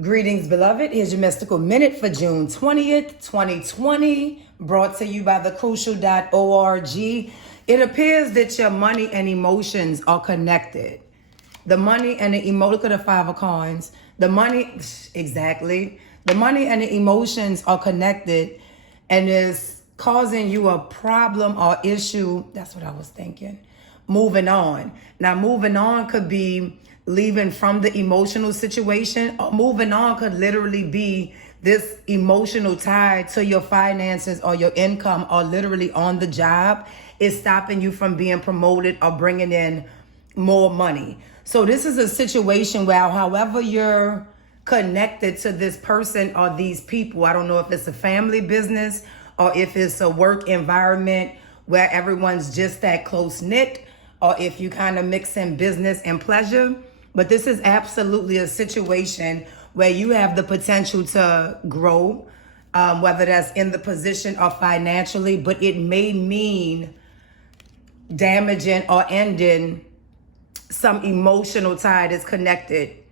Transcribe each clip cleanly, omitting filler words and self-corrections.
Greetings, beloved. Here's your mystical minute for June 20th, 2020, brought to you by thecrucial.org. It appears that your money and emotions are connected. The money and the look at the Five of Coins. The money, exactly. The money and the emotions are connected and is causing you a problem or issue. That's what I was thinking. Moving on. Now, moving on could be leaving from the emotional situation, or moving on could literally be this emotional tie to your finances or your income, or literally on the job is stopping you from being promoted or bringing in more money. So this is a situation where however you're connected to this person or these people, I don't know if it's a family business or if it's a work environment where everyone's just that close knit, or if you kind of mix in business and pleasure. But this is absolutely a situation where you have the potential to grow, whether that's in the position or financially, but it may mean damaging or ending some emotional tie that's connected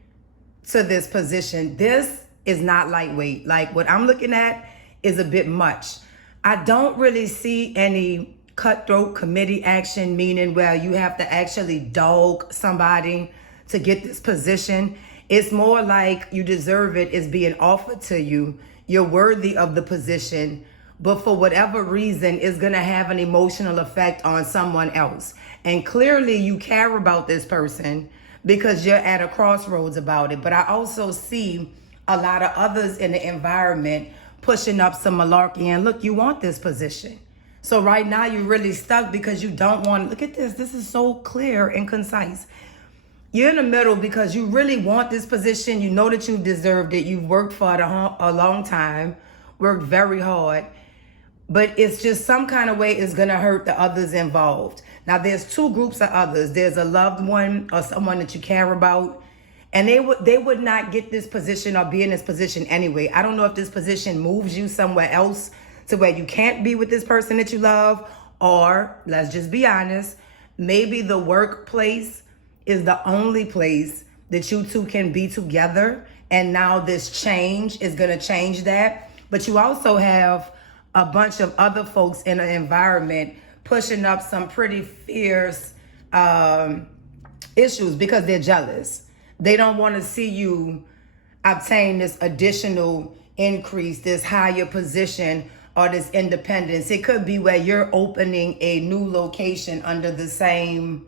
to this position. This is not lightweight. Like, what I'm looking at is a bit much. I don't really see any cutthroat committee action, meaning where you have to actually dog somebody to get this position. It's more like you deserve it. It's being offered to you. You're worthy of the position, but for whatever reason, it's gonna have an emotional effect on someone else. And clearly you care about this person because you're at a crossroads about it. But I also see a lot of others in the environment pushing up some malarkey and look, you want this position. So right now you're really stuck because you don't want, look at this. This is so clear and concise. You're in the middle because you really want this position. You know that you deserved it. You've worked for it a long time, worked very hard, but it's just some kind of way it's going to hurt the others involved. Now, there's two groups of others. There's a loved one or someone that you care about, and they would not get this position or be in this position anyway. I don't know if this position moves you somewhere else to where you can't be with this person that you love, or let's just be honest, maybe the workplace is the only place that you two can be together. And now this change is gonna change that. But you also have a bunch of other folks in an environment pushing up some pretty fierce issues because they're jealous. They don't wanna see you obtain this additional increase, this higher position, or this independence. It could be where you're opening a new location under the same,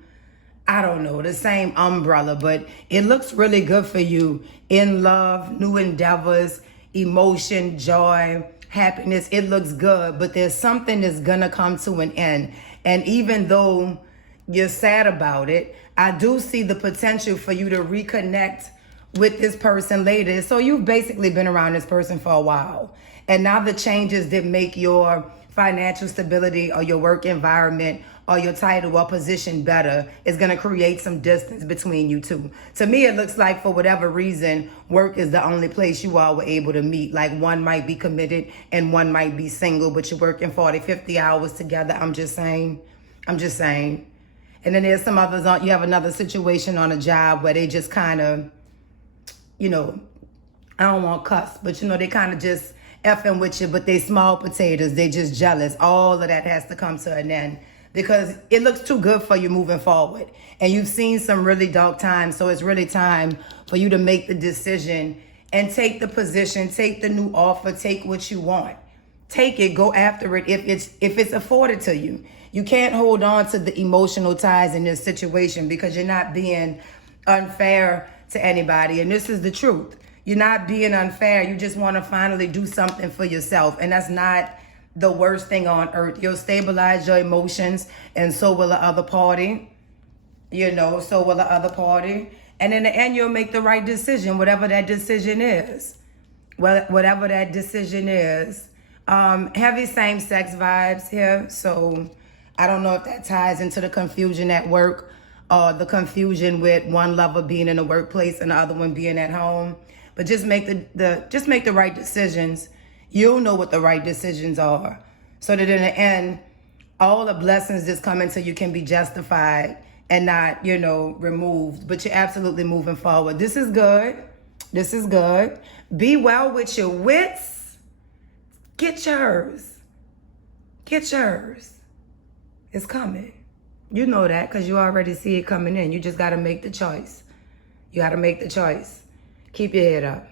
I don't know, the same umbrella, but it looks really good for you in love, new endeavors, emotion, joy, happiness. It looks good, but there's something that's gonna come to an end. And even though you're sad about it, I do see the potential for you to reconnect with this person later. So you've basically been around this person for a while. And now the changes that make your financial stability or your work environment or your title or position better is going to create some distance between you two. To me, it looks like for whatever reason, work is the only place you all were able to meet. Like, one might be committed and one might be single, but you're working 40, 50 hours together. I'm just saying. And then there's some others you have another situation on a job where they just kind of, I don't want to cuss, but they kind of just effing with you, but they small potatoes. They just jealous. All of that has to come to an end because it looks too good for you moving forward. And you've seen some really dark times. So it's really time for you to make the decision and take the position, take the new offer, take what you want. Take it, go after it if it's afforded to you. You can't hold on to the emotional ties in this situation because you're not being unfair to anybody. And this is the truth. You're not being unfair. You just want to finally do something for yourself. And that's not the worst thing on earth. You'll stabilize your emotions, and so will the other party. So will the other party. And in the end, you'll make the right decision, whatever that decision is. Whatever that decision is. Heavy same-sex vibes here. So I don't know if that ties into the confusion at work, or the confusion with one lover being in the workplace and the other one being at home. But just make the right decisions. You'll know what the right decisions are, so that in the end, all the blessings that's coming to you can be justified and not, removed. But you're absolutely moving forward. This is good. This is good. Be well with your wits. Get yours. Get yours. It's coming. You know that because you already see it coming in. You just got to make the choice. You got to make the choice. Keep your head up.